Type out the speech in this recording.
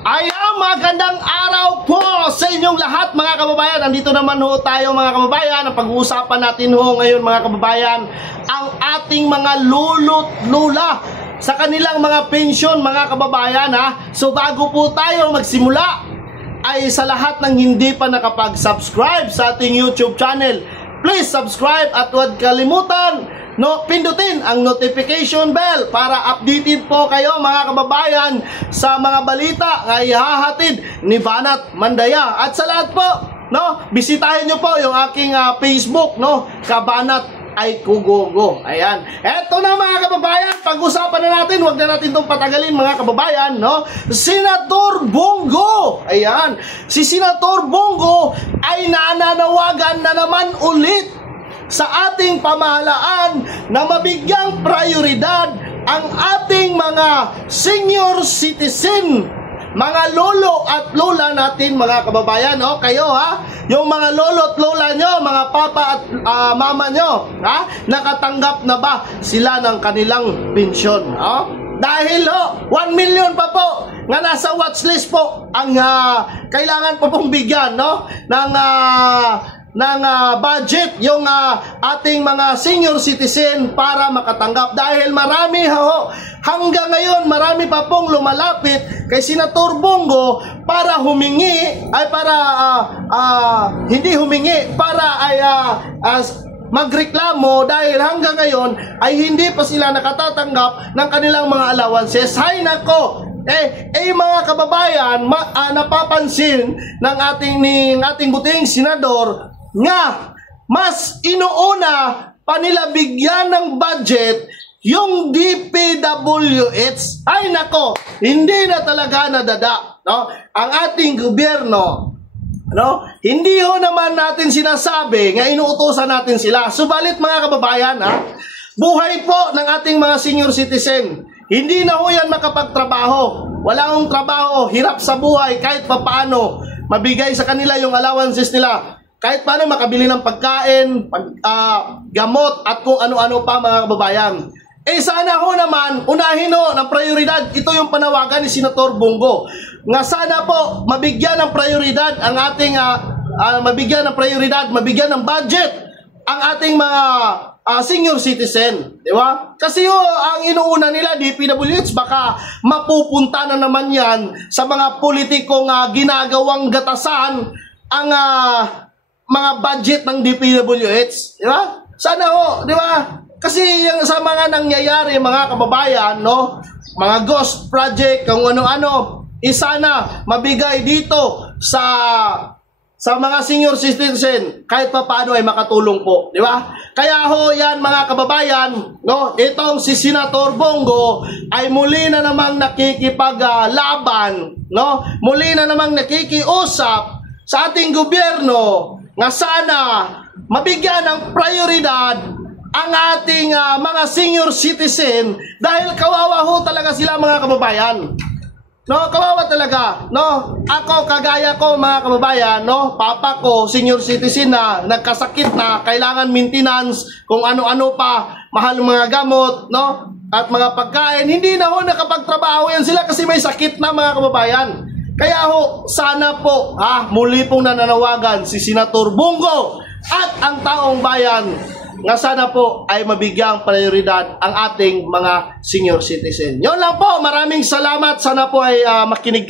Ayan, magandang araw po sa inyong lahat mga kababayan. Nandito naman ho tayo mga kababayan. Ang pag-uusapan natin ho ngayon mga kababayan, ang ating mga lolo't lola sa kanilang mga pensyon mga kababayan ha. So bago po tayo magsimula, ay sa lahat ng hindi pa nakapag-subscribe sa ating YouTube channel, please subscribe at huwag kalimutan pindutin ang notification bell para updated po kayo mga kababayan sa mga balita na ihahatid ni Banat Mandaya. At sa lahat po, bisitahin nyo po yung aking Facebook, Kabanat ay Kugogo. Ayan. Eto na mga kababayan, pag-usapan na natin, huwag na natin itong patagalin mga kababayan, Senator Bongo. Ayan. Si Senator Bongo ay nananawagan na naman ulit sa ating pamahalaan na mabigyang prioridad ang ating mga senior citizen, mga lolo at lola natin mga kababayan. Kayo yung mga lolo at lola nyo, mga papa at mama nyo, nakatanggap na ba sila ng kanilang pensyon? Dahil 1 million pa po nga nasa watchlist po ang kailangan po pong bigyan ng budget yung ating mga senior citizen para makatanggap. Dahil marami hanggang ngayon marami pa pong lumalapit kay Senator Bongo para humingi ay para hindi humingi para ay magreklamo dahil hanggang ngayon ay hindi pa sila nakatatanggap ng kanilang mga allowances. Hay nako, mga kababayan, napapansin ng ating buting senador nga mas inuuna pa nila bigyan ng budget yung DPWH. Ay nako, hindi na talaga nadada ang ating gobyerno. Hindi naman natin sinasabi nga inuutosan natin sila. Subalit mga kababayan, buhay po ng ating mga senior citizen. Hindi na yan makapagtrabaho. Wala akong trabaho, hirap sa buhay, kahit papaano mabigay sa kanila yung allowances nila. Kahit paano makabili ng pagkain, gamot at kung ano-ano pa mga kababayan. Sana naman unahin ng prioridad. Ito yung panawagan ni Senator Bongo. Nga sana po mabigyan ng prioridad ang ating mabigyan ng budget ang ating mga senior citizen, di ba? Kasi ang inuuna nila DPWH, baka mapupunta na naman yan sa mga politikong ginagawang gatasan ang mga budget ng DPWH, di ba? Sana di ba? Kasi yung sa mga nangyayari mga kababayan, mga ghost project, kung ano-ano, sana mabigay dito sa mga senior citizen kahit pa paano ay makatulong po, di ba? Kaya yan mga kababayan, itong si Senator Bongo ay muli na namang nakikipaglaban, muli na namang nakikiusap sa ating gobyerno nga sana mabigyan ng prioridad ang ating mga senior citizen dahil kawawa talaga sila mga kababayan. Kawawa talaga. Ako, kagaya ko mga kababayan, papa ko, senior citizen na, nagkasakit na, kailangan maintenance, kung ano-ano pa, mahal mga gamot, at mga pagkain. Hindi na nakapagtrabaho yan sila kasi may sakit na mga kababayan. Kaya sana po, muli pong nananawagan si Senator Bongo at ang taong bayan nga sana po ay mabigyang prioridad ang ating mga senior citizen. Yun lang po, maraming salamat. Sana po ay makinig kayo.